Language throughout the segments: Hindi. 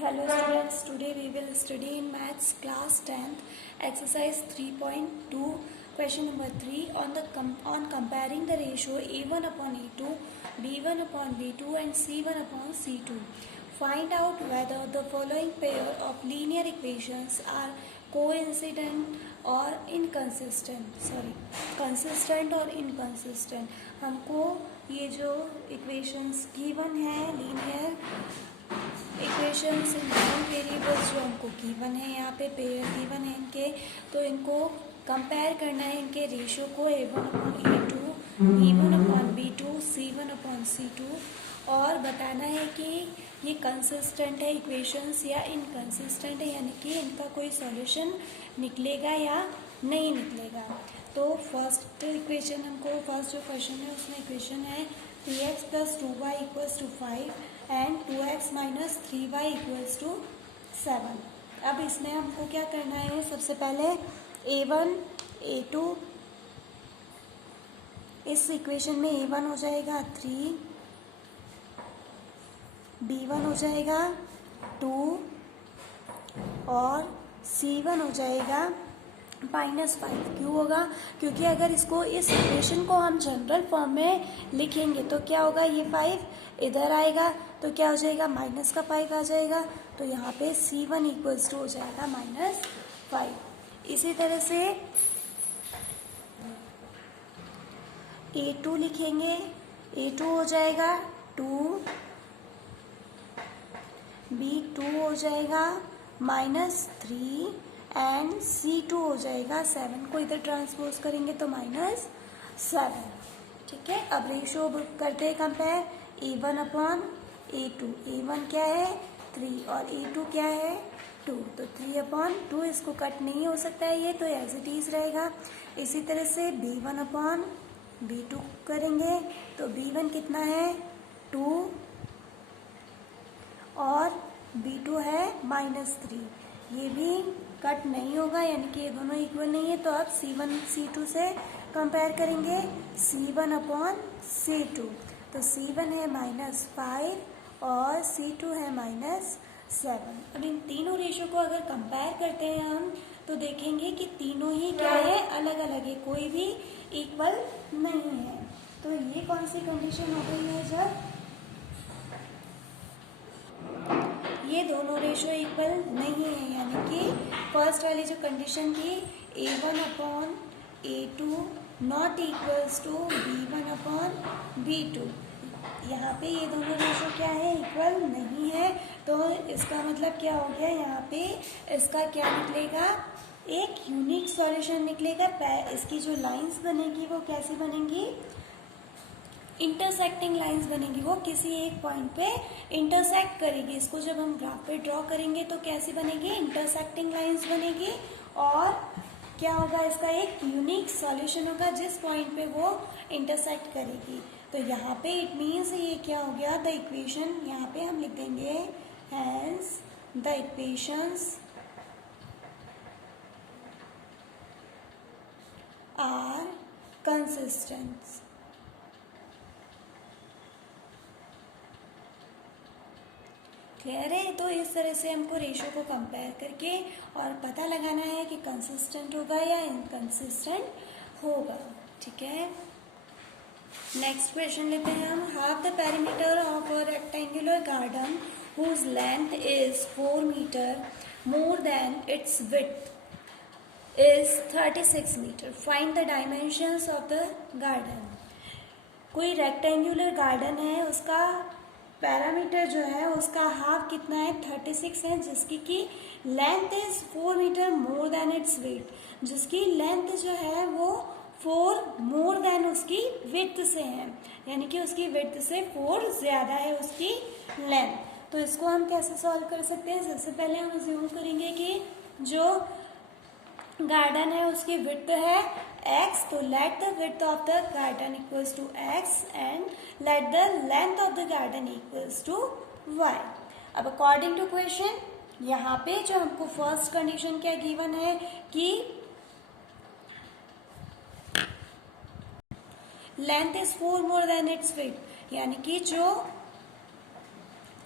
Hello students, today we will study in Maths class 10th exercise 3.2 question number 3 on comparing the ratio A1 upon A2, B1 upon B2 and C1 upon C2. Find out whether the following pair of linear equations are consistent और inconsistent. हमको ये जो equations given है linear equations in non variables जो हमको गिवन है, यहाँ पे पेयर गिवन है इनके, तो इनको कंपेयर करना है इनके रेशियो को A1 upon A2, B1 upon B2, C1 upon C2 और बताना है कि ये कंसिस्टेंट है इक्वेशंस या इनकंसिस्टेंट है, यानी कि इनका कोई सॉल्यूशन निकलेगा या नहीं निकलेगा. तो फर्स्ट इक्वेशन हमको फर्स्ट जो क्वेश्चन है उसमें इक्वेशन है 3x plus 2y equals to 5 and 2x minus 3y equals to 7. अब इसमें हमको क्या करना है, सबसे पहले A1 A2, इस इक्वेशन में A1 हो जाएगा 3, B1 हो जाएगा 2 और C1 हो जाएगा -5. क्यों होगा? क्योंकि अगर इसको इस इक्वेशन को हम जनरल फॉर्म में लिखेंगे तो क्या होगा, ये 5 इधर आएगा तो क्या हो जाएगा, माइनस का 5 आ जाएगा, तो यहाँ पे C1 इक्वल्स टू हो जाएगा -5. इसी तरह से A2 लिखेंगे, A2 हो जाएगा 2, B2 हो जाएगा -3 एंड C2 हो जाएगा 7. को इधर ट्रांसपोज करेंगे तो -7. ठीक है. अब रेशियो करते हैं compare A1 upon A2. A1 क्या है 3 और A2 क्या है 2, तो 3 अपॉन 2 इसको कट नहीं हो सकता है ये, तो एज इट इज रहेगा. इसी तरह से B1 अपॉन B2 करेंगे तो B1 कितना है 2 और B2 है -3. ये भी कट नहीं होगा, यानी कि ये दोनों इक्वल नहीं है. तो अब C1 C2 से कंपेयर करेंगे C1 अपॉन C2, तो C1 है -5 और C2 है -7. अब इन तीनों रेशियो को अगर कंपेयर करते हैं हम तो देखेंगे कि तीनों ही क्या है, अलग अलग है, कोई भी इक्वल नहीं है. तो ये कौन सी कंडीशन हो गई है, जब ये दोनों रेशियो इक्वल नहीं है, यानी कि फर्स्ट वाली जो कंडीशन थी A1 upon A2 not equals to B1 upon B2, यहाँ पे ये दोनों रेशियो क्या है, इक्वल नहीं है. तो इसका मतलब क्या हो गया, यहाँ पे इसका क्या निकलेगा, एक यूनिक सॉल्यूशन निकलेगा. इसकी जो लाइंस बनेगी वो कैसी बनेंगी, इंटरसेक्टिंग लाइंस बनेगी, वो किसी एक पॉइंट पे इंटरसेक्ट करेगी. इसको जब हम ग्राफ पे ड्रॉ करेंगे तो कैसी बनेगी, इंटरसेक्टिंग लाइंस बनेगी. और क्या होगा, इसका एक यूनिक सॉल्यूशन होगा जिस पॉइंट पे वो इंटरसेक्ट करेगी. तो यहाँ पे इट मीन्स ये क्या हो गया, द इक्वेशन, यहाँ पे हम लिख देंगे hence the equations are consistent. Clear है. तो इस तरह से हमको रेशियो को कंपेयर करके और पता लगाना है कि कंसिस्टेंट होगा या इनकंसिस्टेंट होगा. ठीक है. नेक्स्ट क्वेश्चन लेते हैं हम. Half the perimeter of a rectangular garden whose length is 4 metre more than its width is 36 metre. Find the dimensions of the garden. कोई रेक्टेंगुलर गार्डन है, उसका पैरामीटर जो है उसका हाफ कितना है, 36 है, जिसकी की length is 4 metre more than its width, जिसकी लेंथ जो है वो 4 मोर देन उसकी विड्थ से है, यानी कि उसकी विड्थ से 4 ज्यादा है उसकी लेंथ. तो इसको हम कैसे सॉल्व कर सकते हैं, सबसे पहले हम अज्यूम करेंगे कि जो गार्डन है उसकी विड्थ है x, तो let the width of the garden equals to x and let the length of the garden equals to y. अब अकॉर्डिंग टू क्वेश्चन यहाँ पे जो हमको फर्स्ट कंडीशन क्या गिवन है कि length is 4 more than its width, यानी कि जो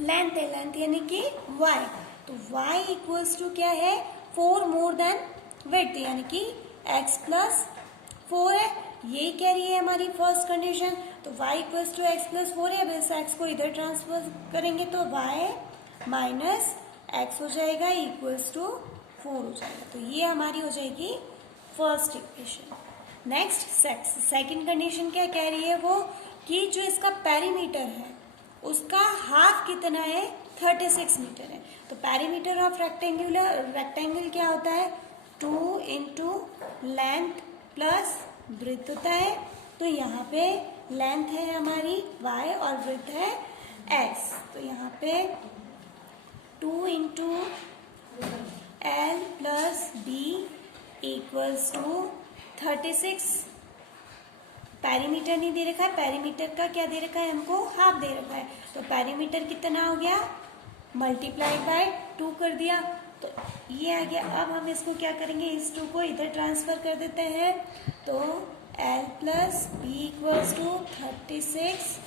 लेंथ है, लेंथ यानी कि y, तो y इक्वल्स टू क्या है 4 मोर देन विड्थ यानी कि x प्लस 4 है, ये कह रही है हमारी फर्स्ट कंडीशन। तो y equals to x plus 4 है, अब इस x को इधर ट्रांसफर करेंगे तो y माइनस x हो जाएगा इक्वल्स टू 4 हो जाएगा, तो ये हमारी हो जाएगी first equation. Next second condition क्या कह रही है वो कि जो इसका पेरीमीटर है उसका हाफ कितना है 36 मीटर है। तो पेरीमीटर ऑफ रेक्टेंगल क्या होता है 2 इंटू लेंथ प्लस ब्रेथ होता है। तो यहाँ पे लेंथ है हमारी y और ब्रेथ है x, तो यहाँ पे 2 into L plus B equals to 36। Perimeter नहीं दे रखा है, पेरीमीटर का क्या दे रखा है हमको हाफ दे रखा है, तो पेरीमीटर कितना हो गया मल्टीप्लाइड बाय 2 कर दिया, तो ये आ गया। अब हम इसको क्या करेंगे इस 2 को इधर ट्रांसफर कर देते हैं, तो L plus B equals to 36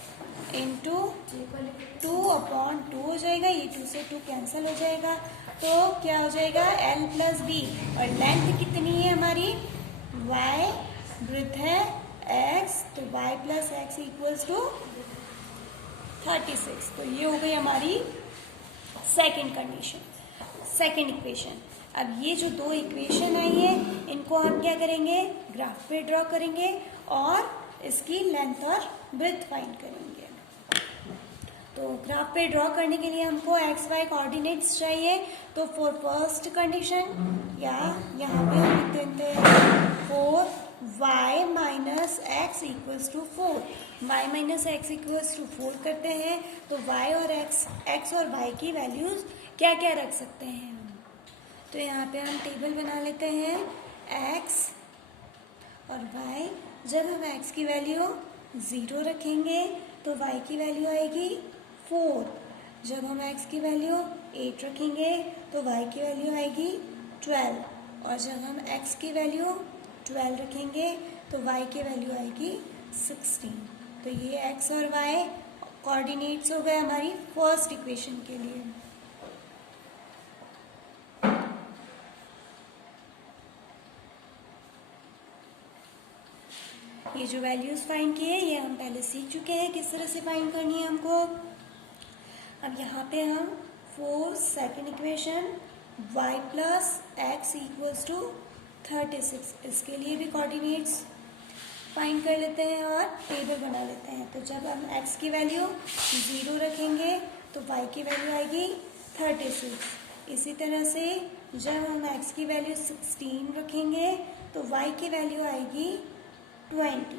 into 2/2 हो जाएगा, ये 2 से 2 कैंसिल हो जाएगा, तो क्या हो जाएगा L प्लस बी, और लेंथ कितनी है हमारी y, ब्रेथ है x, तो y plus x equals to 36। तो ये हो गई हमारी सेकेंड कंडीशन, सेकेंड इक्वेशन। अब ये जो दो इक्वेशन आई है इनको हम क्या करेंगे ग्राफ पे ड्रॉ करेंगे और इसकी लेंथ और ब्रेथ फाइंड करेंगे। तो ग्राफ पे ड्रॉ करने के लिए हमको एक्स वाई कोऑर्डिनेट्स चाहिए, तो फॉर फर्स्ट कंडीशन या यहाँ पे हम लिख देते हैं 4y minus x equals to 4, y minus x equals to 4 करते हैं, तो y और x और y की वैल्यूज क्या क्या रख सकते हैं। तो यहाँ पे हम टेबल बना लेते हैं x और y। जब हम x की वैल्यू 0 रखेंगे तो y की वैल्यू आएगी 4, जब हम x की वैल्यू 8 रखेंगे तो y की वैल्यू आएगी 12, और जब हम x की वैल्यू 12 रखेंगे तो y की वैल्यू आएगी 16। तो ये x और y कोऑर्डिनेट्स हो गए हमारी फर्स्ट इक्वेशन के लिए। ये जो वैल्यूज फाइंड किए ये हम पहले सीख चुके हैं किस तरह से फाइंड करनी है हमको। अब यहाँ पे हम 4 second equation y plus x equals to 36, इसके लिए भी कोऑर्डिनेट्स फाइंड कर लेते हैं और टेबल बना लेते हैं। तो जब हम x की वैल्यू 0 रखेंगे तो y की वैल्यू आएगी 36। इसी तरह से जब हम x की वैल्यू 16 रखेंगे तो y की वैल्यू आएगी 20,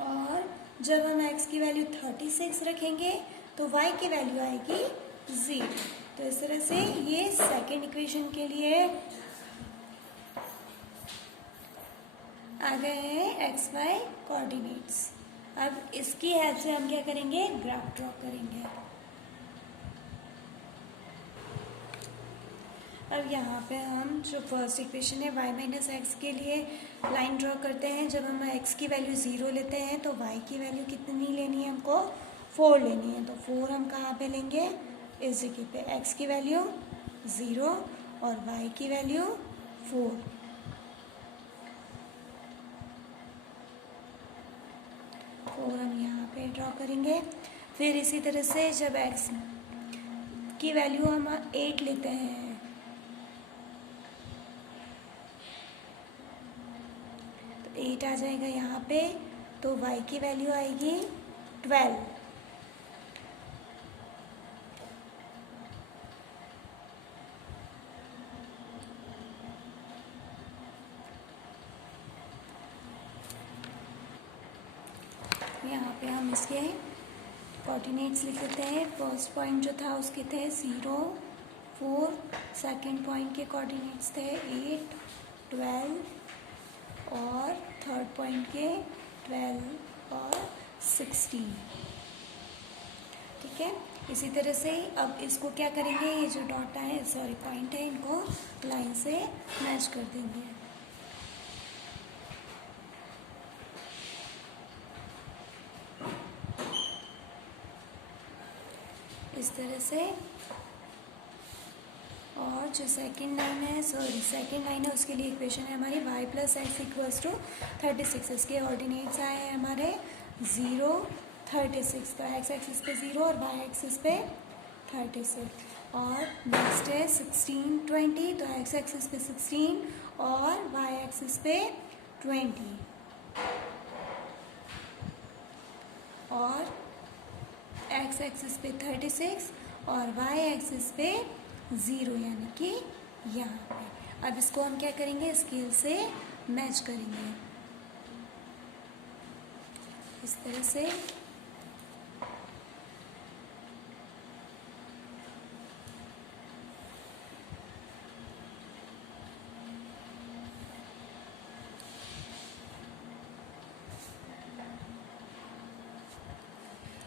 और जब हम x की वैल्यू 36 रखेंगे तो y की वैल्यू आएगी 0। तो इस तरह से ये सेकेंड इक्वेशन के लिए आ गए हैं एक्स वाई कोऑर्डिनेट्स। अब इसकी हेल्प से हम क्या करेंगे ग्राफ ड्रॉ करेंगे। अब यहाँ पे हम जो फर्स्ट इक्वेशन है y माइनस एक्स के लिए लाइन ड्रॉ करते हैं। जब हम x की वैल्यू 0 लेते हैं तो y की वैल्यू कितनी लेनी है हमको 4 लेनी है, तो 4 हम कहाँ पे लेंगे इस जगह पे, x की वैल्यू 0 और y की वैल्यू 4। और हम यहाँ पे ड्रॉ करेंगे। फिर इसी तरह से जब x की वैल्यू हम 8 लेते हैं तो 8 आ जाएगा यहाँ पे, तो y की वैल्यू आएगी 12। यहाँ पे हम इसके कोऑर्डिनेट्स लिख लेते हैं। फर्स्ट पॉइंट जो था उसके थे 0, 4, सेकंड पॉइंट के कोऑर्डिनेट्स थे 8, 12 और थर्ड पॉइंट के 12 और 16। ठीक है, इसी तरह से अब इसको क्या करेंगे, ये जो डॉट है सॉरी पॉइंट है इनको लाइन से मैच कर देंगे। से। और जो सेकंड लाइन है उसके लिए इक्वेशन है हमारी y plus x equals to 36। इसके ऑर्डिनेट्स आए हैं हमारे 0, 36। तो एक्स एक्सिस पे 0 और y एक्सिस पे 36। और नेक्स्ट है 16, 20। तो एक्स एक्सिस पे 16 और y एक्सिस पे 20। और एक्स एक्सिस पे 36 और y एक्सिस पे 0, यानी कि यहाँ पे। अब इसको हम क्या करेंगे, स्केल से मैच करेंगे इस तरह से।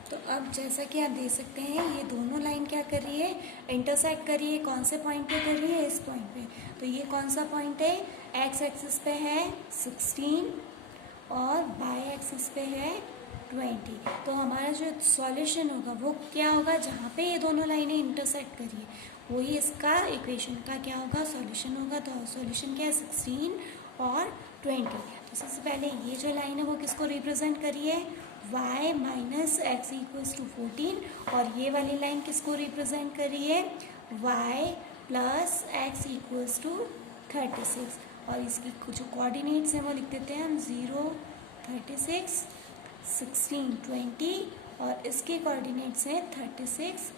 तो अब जैसा कि आप देख सकते हैं ये दोनों लाइन क्या कर रही है, इंटरसेक्ट कर रही है। कौन से पॉइंट पे कर रही है, इस पॉइंट पे। तो ये कौन सा पॉइंट है, एक्स एक्सिस पे है 16 और वाई एक्सिस पे है 20। तो हमारा जो सॉल्यूशन होगा वो क्या होगा, जहाँ पे ये दोनों लाइनें इंटरसेक्ट कर रही है वही इसका इक्वेशन का क्या होगा, सॉल्यूशन होगा। तो सॉल्यूशन क्या है, 16 और 20। तो सबसे पहले ये जो लाइन है वो किसको रिप्रेजेंट करी है, y minus x equals to 14। और ये वाली लाइन किसको रिप्रेजेंट कर रही है, y plus x equals to 36। और इसकी जो कोऑर्डिनेट्स हैं वो लिख देते हैं हम 0, 36, 16, 20। और इसके कोऑर्डिनेट्स हैं 36,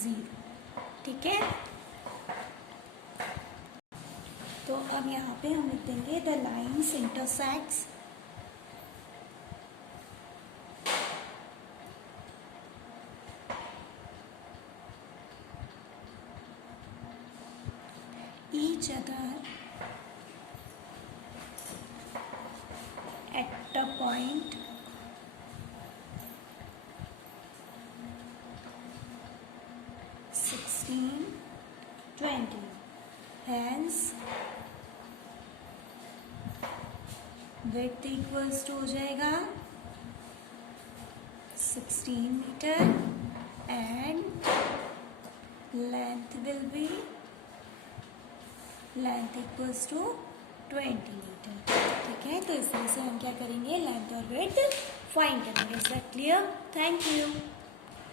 0। ठीक है। तो अब यहाँ पे हम लिख देंगे the lines intersects each other at the point 16, 20. Hence width equals to हो जाएगा 16 metre and length will be length equals to 20 metre. ठीक है। तो इस तरह से हम क्या करेंगे, लेंथ और विड्थ फाइंड करेंगे। Is that clear? Thank you.